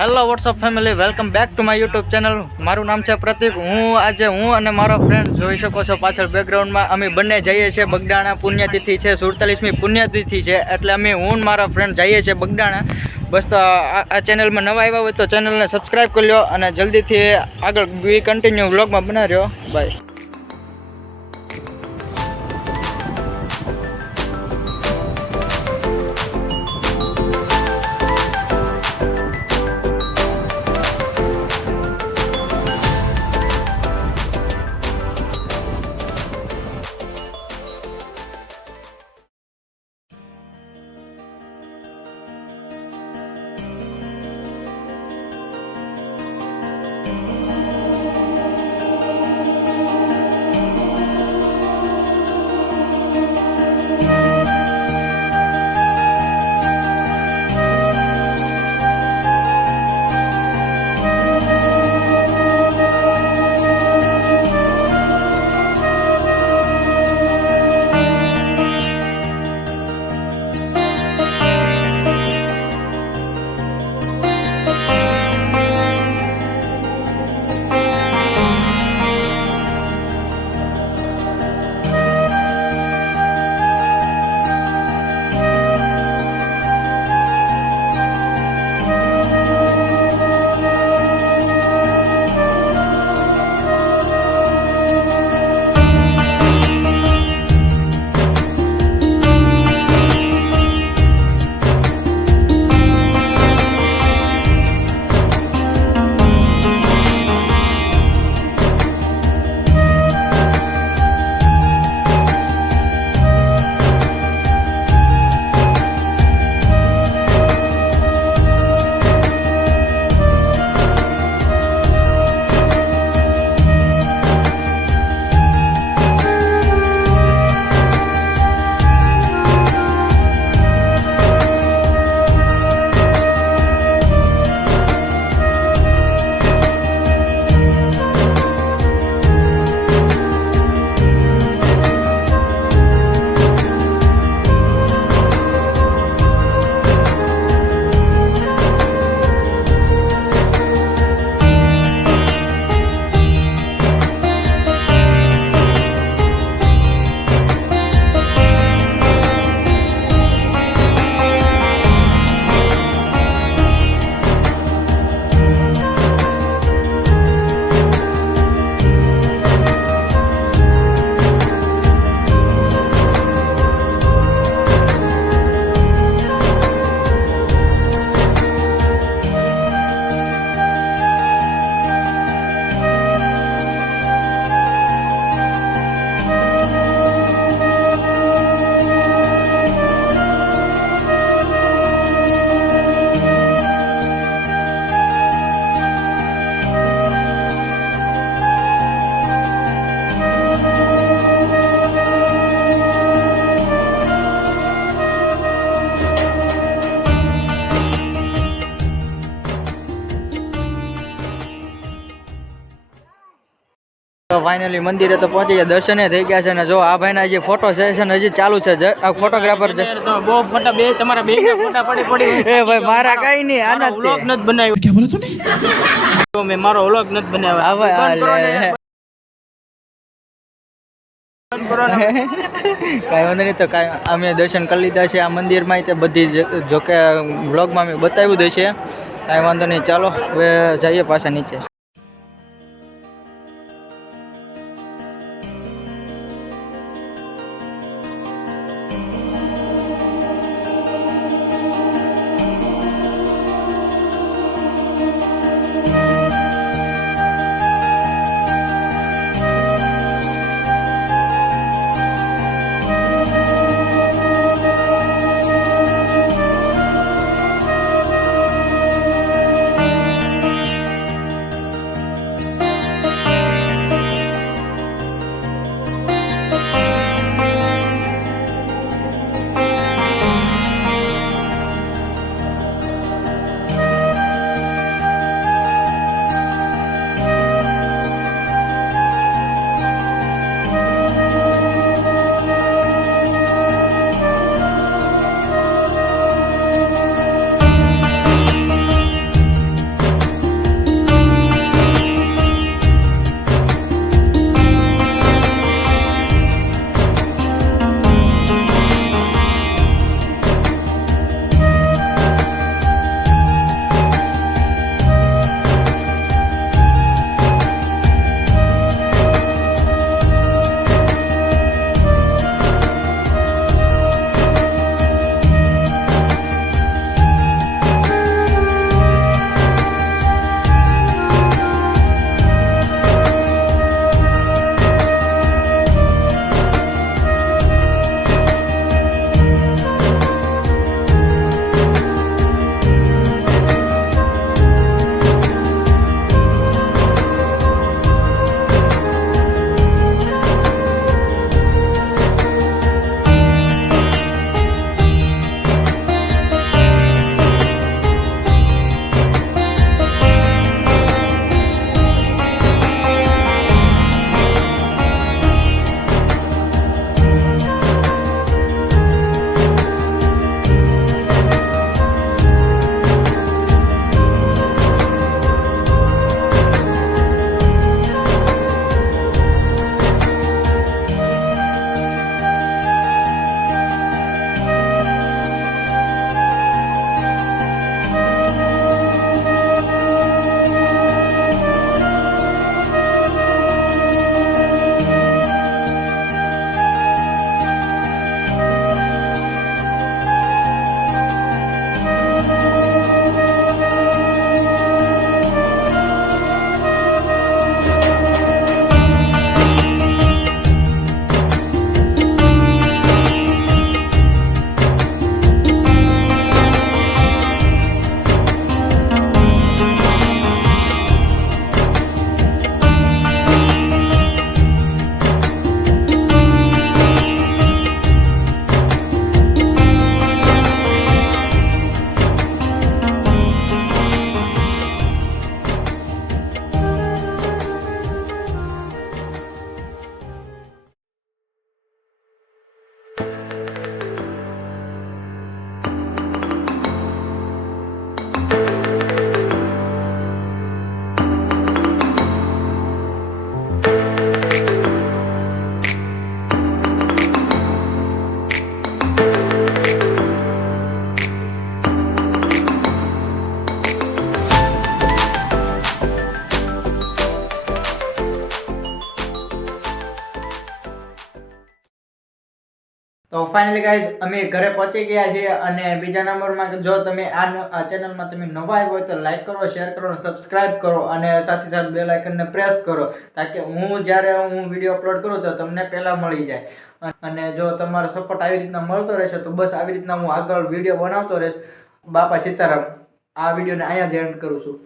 Hello WhatsApp family, welcome back to my YouTube channel. મારું નામ છે પ્રતિક. આજે હું અને મારો ફ્રેન્ડ જોઈ શકો છો પાછળ બેકગ્રાઉન્ડમાં. અમે બંને જઈએ છીએ બગડાણા. પુણ્યતિથિ છે, 47મી પુણ્યતિથિ છે, એટલે હું ને મારા ફ્રેન્ડ જઈએ છીએ બગડાણા. બસ તો આ ચેનલમાં નવા આવ્યા હોય તો ચેનલને સબસ્ક્રાઈબ કરી લો અને જલ્દીથી આગળ બી કન્ટિન્યુ વ્લોગમાં બનાવી રહ્યો. બાય. તો ફાઇનલી મંદિરે તો પહોંચી ગયા, દર્શને થઈ ગયા છે. અને જો આ ભાઈના હજી ફોટો સેશન હજી ચાલુ છે. આ ફોટોગ્રાફર છે. તો બહુ ફોટા બે તમારા બે ફોટા પડી એ ભાઈ મારા કઈ નહીં, આના વ્લોગ નથી બનાવ્યો. કે બોલો તું તો મેં મારો વ્લોગ નથી બનાવ્યો. હવે કાંઈ વાંધો નહીં. તો કાંઈ અમે દર્શન કરી લીધા છે આ મંદિરમાં. તે બધી જોકે વ્લોગમાં અમે બતાવ્યું દે છે. કાંઈ વાંધો નહીં, ચાલો હવે જઈએ પાછા નીચે. તો ફાઇનલી ગાઈઝ અમે ઘરે પહોંચી ગયા છીએ અને બીજા નંબરમાં જો તમે આ ચેનલમાં તમે નવા આવ્યો હોય તો લાઈક કરો, શેર કરો અને સબસ્ક્રાઇબ કરો અને સાથે સાથે બેલ આઇકનને પ્રેસ કરો તાકે જ્યારે હું વિડીયો અપલોડ કરું તો તમને પહેલા મળી જાય. અને જો તમારો સપોર્ટ આવી રીતના મળતો રહેશે તો બસ આવી રીતના હું આગળ વિડીયો બનાવતો રહીશ. બાપા સીતારામ. આ વિડીયોને અહીંયા જ એન્ડ કરું છું.